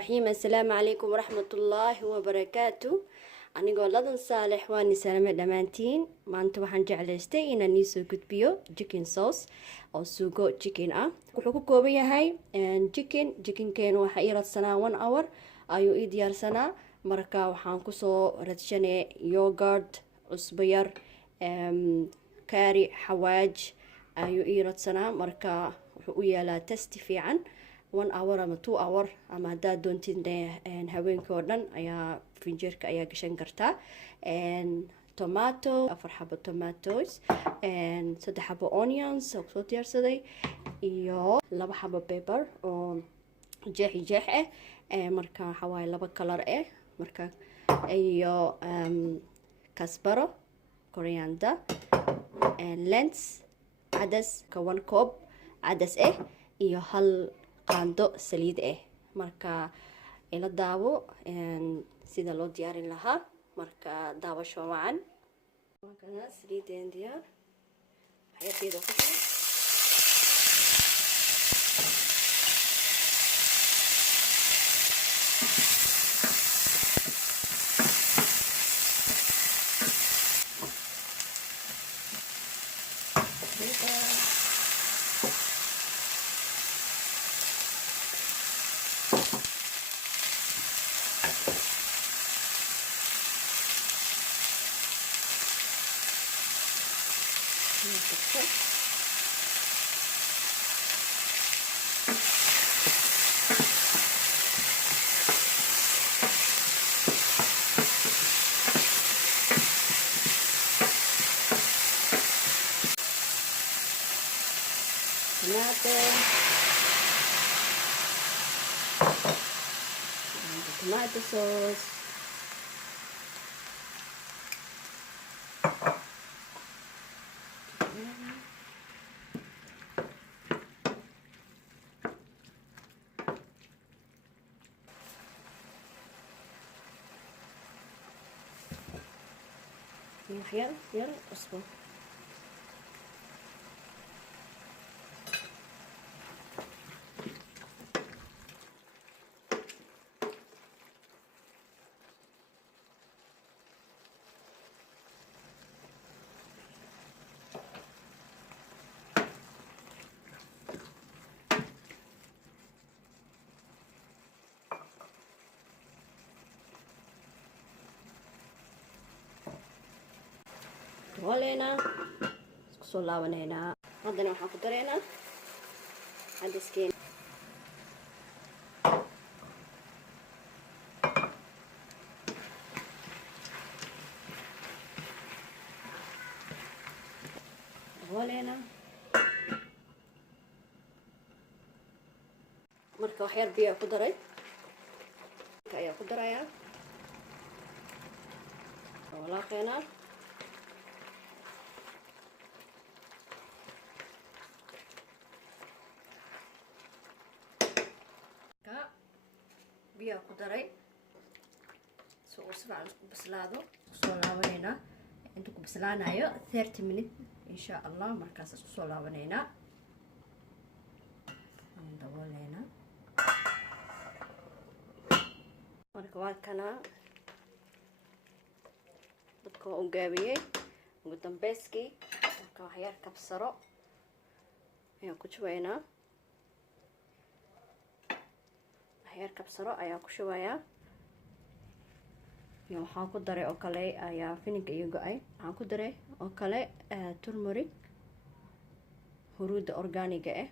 الرحيم. السلام عليكم ورحمة الله وبركاته. anigoo ladan saalex waan salaamay dhamaantiin. maanta waxaan jeclaystay inaan iisoo gudbiyo chicken sauce oo suugo chicken ah. wuxuu ku kooban yahay chickenkeena waxaa ii radsanaa 1 hour ayuu ii diyaarsanaa. marka waxaan kusoo radshanay yogurt, cusbo yar, kaari, xawaaj ayuu ii radsanaa. marka wuxuu u yaalaa tasti fiican 1 hour ama 2 hour ama haddaad doontid haweenka oo dhan ayaa finjeerka ayaa gashan kartaa. tomato 4 xabo tomatoes, 3 xabo onions oo soo diyaarsaday, iyo 2 xabo pepper oo jeex ah. marka waxa waaye 2 color ah. marka iyo kasbaro, coriander, lens, cadas ka 1 koob cadas ah, iyo 1 qaando saliid ah. marka ila daawo sida loo diyaarin lahaa. marka daawasho wacan. markana saliideen diyaar waxyadeeda ku jira. Tomato sauce, يلا اصبر. ولينا isku laabanayna. hadana waxaan ku dareynaa cadaskeen. ولينا marka wax yar biyo ku daray ayaa ku daraya. walaaqeena biyo ku daray soo usbaa bislaado. soo laabanayna inta ku bislaanayo 30 minutes insha Allah. markaas isku soo laabanayna dabooleyna. marka waa kana dadka u gaabiyay ugu dambeeskii. marka wax yar kabsaro ayaa ku jubaynaa. heer kabsaro ayaa ku shubayaa. iyo waxaan ku daray oo kale ayaa finiga iyo go'ay. waxaan ku daray oo kale turmeric, huruudda organiga ah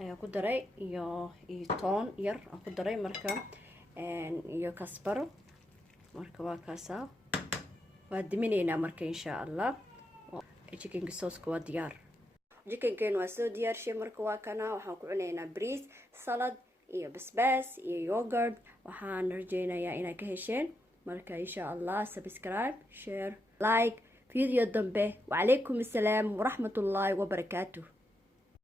ayaa ku daray, iyo toon yar aan ku daray. marka iyo kasbaro. marka waa kaasa waa diminaynaa. marka insha Allah chicken sauce waa diyaar. chickenkeen waa soo diyaarshay. marka waa kana waxaan ku cunaynaa bariis, salad iyo basbaas iyo yogurt. waxaan rajeynayaa inaad ka hesheen. marka insha Allah subscribe, share, like video dambe. وعليكم السلام ورحمة الله وبركاته.